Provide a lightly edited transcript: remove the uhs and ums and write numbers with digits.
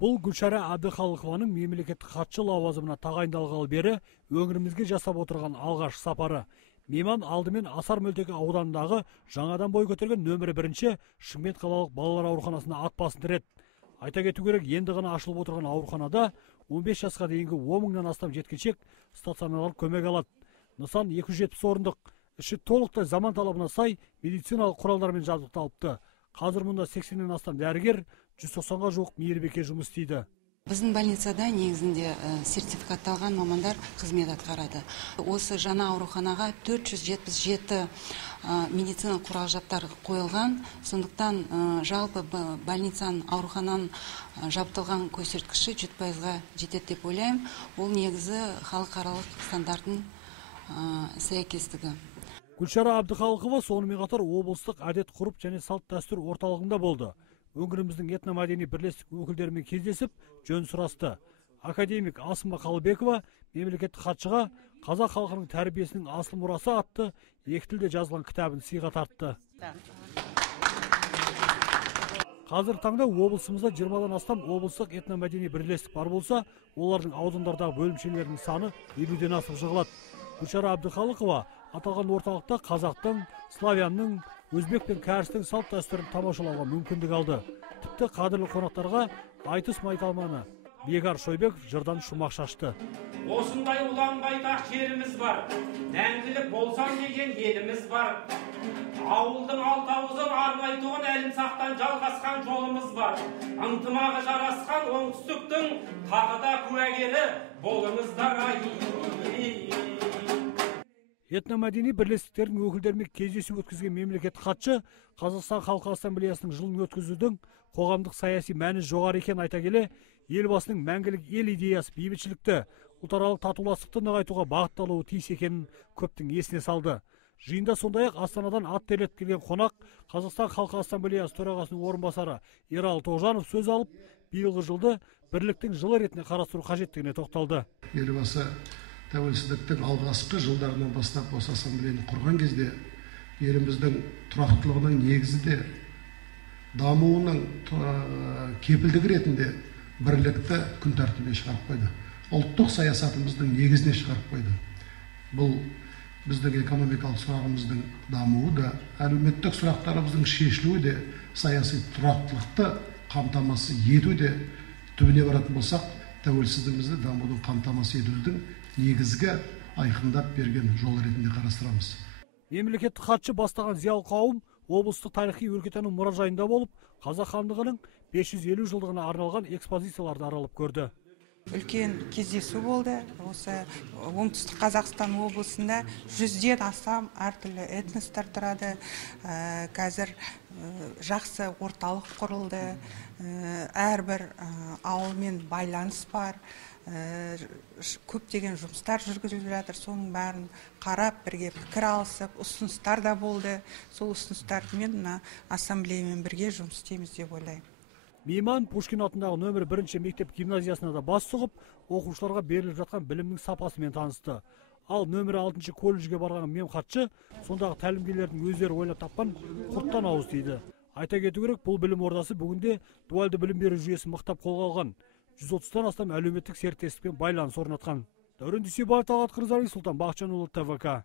Бұл Гүлшара Әбдіхалықованың мемлекеттік хатшы лауазымына тағайындалғалы бері өңірімізге жасап отырған алғашқы сапары. Мейман алдымен Асар Мөлтек ауданындағы жаңадан бой көтерген нөмірі 1-ші Шымкент қалалық балалар ауруханасына ат басын тіреді. Айта кету керек, енді ғана ашылып отырған ауруханада 15 жасқа дейінгі 10 мыңнан астам жеткіншек стационарлық көмек алады. Нысан 270 орындық, іші толықтай заман талабына сай медициналық құралдармен жабдықталыпты. Қазір мұнда 80-нен астам дәрігер, 190-ға жуық мейірбике жұмыс істейді. Біздің больницада негізінде сертификатталған мамандар қызмет атқарады. Осы жаңа ауруханаға 477 медициналық құрал-жабдықтар қойылған. Сондықтан жалпы больницаның аурухананың жабдықталған көрсеткіші 100%-ға жетеді деп ойлаймын. Ол негізі халықаралық стандарттың сәйкестігі. Гүлшара Әбдіхалықова сонымен қатар облыстық әдет-ғұрып және салт-дәстүр орталығында болды. Өңіріміздің этномәдени бірлестік өкілдерімен кездесіп, жөн сұрасты. Академик Асма Қалыбекова мемлекеттік хатшыға қазақ халқының тәрбиесінің асыл мұрасы атты екі тілде жазылған кітабын сыйға тартты. Қазір таңда облысымызда 20-дан астам облыстық этномәдени бірлестік бар болса, олардың аудандардағы бөлімшелерінің саны 50-ден асып жығылады. Гүлшара Әбдіхалықова аталған орталықта қазақтың, славянның, өзбек пен кәрістің салт дәстүрін тамашалауға мүмкіндік алды. Тіпті қадірлі қонақтарға айтыс майталманы Бегар Шойбеков жырдан шумақ шашты. Осындай ұлан байтақ жеріміз бар, мәңгілік болсам деген еліміз бар. Ауылдың алтауызын арнайтуын әлім сақтан жалғасқан жолымыз бар. Ынтымағы жарасқан оңтүстіктің тағы да куәгері болыңыздар ай. Этномәдени бірлестіктердің өкілдерімен кездесу өткізген мемлекеттік хатшы Қазақстан Халқы Ассамблеясының жылын өткізудің қоғамдық саяси мәні жоғары екенін айта келе, елбасының мәңгілік ел идеясы бейбітшілікті, ұлтаралық татуластықты нығайтуға бағытталуы тиіс екенін көптің есіне салды. Жиында сондай-ақ Астанадан ат терлетіп келген қонақ Қазақстан Халқы Ассамблеясы төрағасының орынбасары Ералы Тоғжанов сөз алып, биылғы жылды бірліктің жылы ретінде қарастыру қажеттігіне тоқталды. Елбасы тәуелсіздіктің алғашқы жылдарынан бастап осы ассамблеяны құрған кезде еліміздің тұрақтылығының негізі де дамуының кепілдігі ретінде бірлікті күн тәртібіне шығарып қойды. Ұлттық саясатымыздың негізіне шығарып қойды. Бұл біздің экономикалық сұрағымыздың дамуы да, әлеуметтік сұрақтарымыздың шешілуі де, саяси тұрақтылықты қамтамасыз ету де, түбіне баратын болсақ, тәуелсіздігімізді дамудың қамтамасыз етудің негізгі айқындап берген жол ретінде қарастырамыз. Мемлекеттік хатшы бастаған зиялы қауым облыстық тарихи өлкетану мұражайында болып, қазақ хандығының 550 жылдығына арналған экспозицияларды аралап көрді. Үлкен кездесу болды. Осы оңтүстік Қазақстан облысында 100-ден астам әртүрлі этностар тұрады. Қазір жақсы орталық құрылды. Әрбір ауылмен байланыс бар. Көптеген жұмыстар жүргізіліп жатыр. Соның бәрін қарап, бірге пікір алысып, ұсыныстар да болды. Сол ұсыныстармен ассамблеямен бірге жұмыс істейміз деп ойлаймын. Мейман Пушкин атындағы нөмірі 1-ші мектеп гимназиясына да бас сұғып, оқушыларға беріліп жатқан білімнің сапасымен танысты. Ал нөмірі 6-ші колледжге барған мемхатшы сондағы тәлімгерлердің өздері ойлап тапқан құрттан ауыз дейді. Айта кету керек, бұл білім ордасы бүгінде дуальды білім беру жүйесін мықтап қолға алған. 130-тан астам әлеуметтік серіктестікпен байланыс орнатқан. Дәурен Дүйсебаев, Талғат Қырғызалиев, Сұлтан Бақытжанұлы, ТВК.